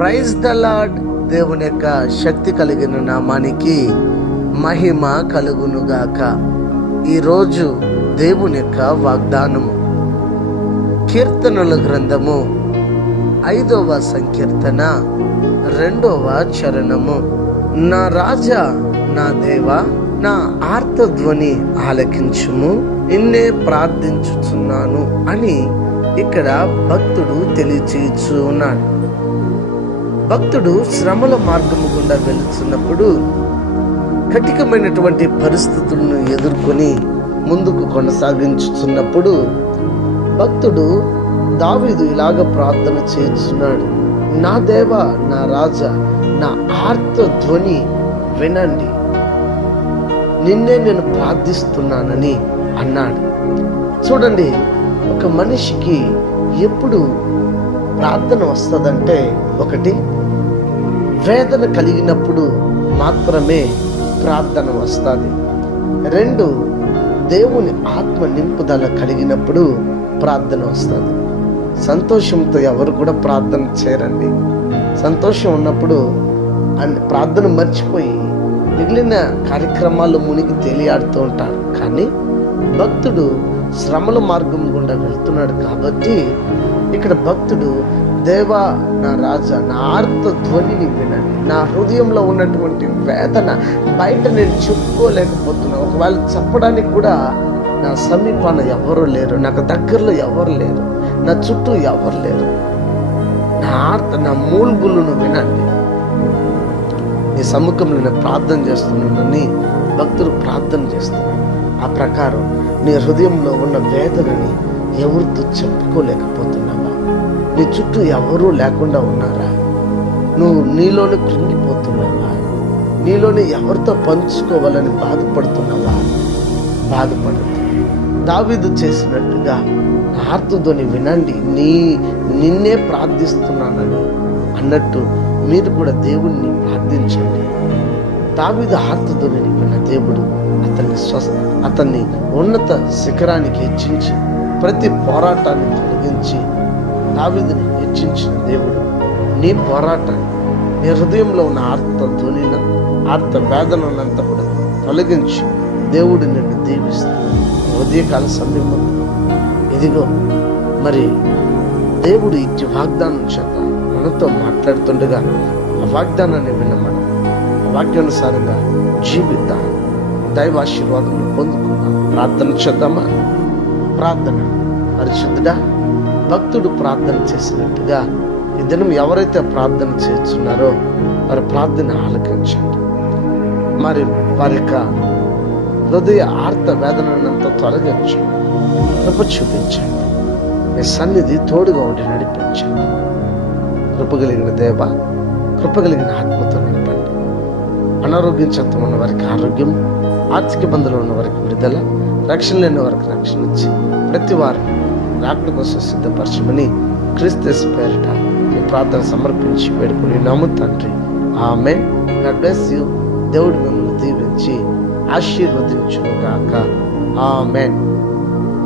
Praise the lord. దేవుని యొక్క శక్తి కలిగిన నామానికి మహిమ కలుగునుగాక. ఈరోజు దేవుని యొక్క వాగ్దానము కీర్తనల గ్రంథము 5వ సంకీర్తన 2వ చరణము. నా రాజా, నా దేవా, నా ఆర్తధ్వని ఆలకించుము, నిన్నే ప్రార్థించుచున్నాను అని ఇక్కడ భక్తుడు తెలియచేయచ్చు ఉన్నాడు. భక్తుడు శ్రమల మార్గము గుండా వెళుతున్నప్పుడు కఠినమైనటువంటి పరిస్థితులను ఎదుర్కొని ముందుకు కొనసాగించుతున్నప్పుడు భక్తుడు దావీదు ఇలాగ ప్రార్థన చేస్తున్నాడు. నా దేవా, నా రాజా, నా ఆర్త ధ్వని వినండి, నిన్నే నేను ప్రార్థిస్తున్నానని అన్నాడు. చూడండి, ఒక మనిషికి ఎప్పుడు ప్రార్థన వస్తుందంటే, ఒకటి వేదన కలిగినప్పుడు మాత్రమే ప్రార్థన వస్తుంది. 2 దేవుని ఆత్మ నింపుదల కలిగినప్పుడు ప్రార్థన వస్తుంది. సంతోషంతో ఎవరు కూడా ప్రార్థన చేయరండి. సంతోషం ఉన్నప్పుడు ప్రార్థన మర్చిపోయి మిగిలిన కార్యక్రమాలు మునిగి తేలియాడుతూ ఉంటారు. కానీ భక్తుడు శ్రమల మార్గం గుండా వెళ్తున్నాడు కాబట్టి ఇక్కడ భక్తుడు, దేవా, నా రాజా, నా ఆర్త ధ్వనిని వినండి, నా హృదయంలో ఉన్నటువంటి వేదన బయట నేను చెప్పుకోలేకపోతున్నా. ఒకవేళ చెప్పడానికి కూడా నా సమీపాన ఎవరు లేరు, నాకు దగ్గరలో ఎవరు లేరు, నా చుట్టూ ఎవరు లేరు. నా ఆర్త, నా మూల్గులను వినండి, నీ సముఖంలో నేను ప్రార్థన చేస్తున్నానని భక్తుడు ప్రార్థన చేస్తున్నాడు. ఆ ప్రకారం నీ హృదయంలో ఉన్న వేదనని ఎవరితో చెప్పుకోలేకపోతున్నావా? నీ చుట్టూ ఎవరూ లేకుండా ఉన్నారా? నువ్వు నీలోనే కృంగిపోతున్నావా? నీలోనే ఎవరితో పంచుకోవాలని బాధపడుతున్నావా? బాధపడద్దు. దావీదు చేసినట్టుగా ఆర్తధ్వని వినండి, నిన్నే ప్రార్థిస్తున్నానని అన్నట్టు మీరు కూడా దేవుణ్ణి ప్రార్థించండి. దావీదు ఆర్తధ్వనిని విన్న దేవుడు అతన్ని ఉన్నత శిఖరానికి హెచ్చించి ప్రతి పోరాటాన్ని తొలగించి దావీదుని హెచ్చించిన దేవుడు నీ పోరాటాన్ని, నీ హృదయంలో ఉన్న ఆర్త వేదనంతా కూడా తొలగించి దేవుడు నిన్ను దీవిస్తున్నాడు. ఉదయకాల సమయం ఇదిగో మరి దేవుడు ఇచ్చి వాగ్దానం చేత మనతో మాట్లాడుతుండగా ఆ వాగ్దానాన్ని వినమని, ఆ వాక్యానుసారంగా జీవిద్దాం, దైవాశీర్వాదం పొందుకుందాం. ప్రార్థన చేద్దామా? ప్రార్థన. పరిశుద్ధుడా, భక్తుడు ప్రార్థన చేసినట్టుగా ఈ దినం ఎవరైతే ప్రార్థన చేస్తున్నారో వారి ప్రార్థన ఆలకించండి. మరి వారి యొక్క హృదయ ఆర్త వేదనంతా తొలగించండి, కృప చూపించండి. మీ సన్నిధి తోడుగా ఉండి నడిపించండి. కృపగలిగిన దేవ, కృపగలిగిన ఆత్మతో నింపండి. అనారోగ్యం చేత ఉన్న వారికి ఆరోగ్యం, ఆర్థిక ఇబ్బందులు ఉన్న వారికి విడుదల, రక్షణ లేని వారికి రక్షణ ఇచ్చి ప్రతి వారు రాకడ కోసం సిద్ధపరచమని క్రీస్తు పేరిట ఈ ప్రార్థన సమర్పించి వేడుకుని నమ్ముతండ్రి. ఆమేన్. God bless you. దేవుడు మిమ్మల్ని దీవించి ఆశీర్వదించును గాక. ఆమేన్.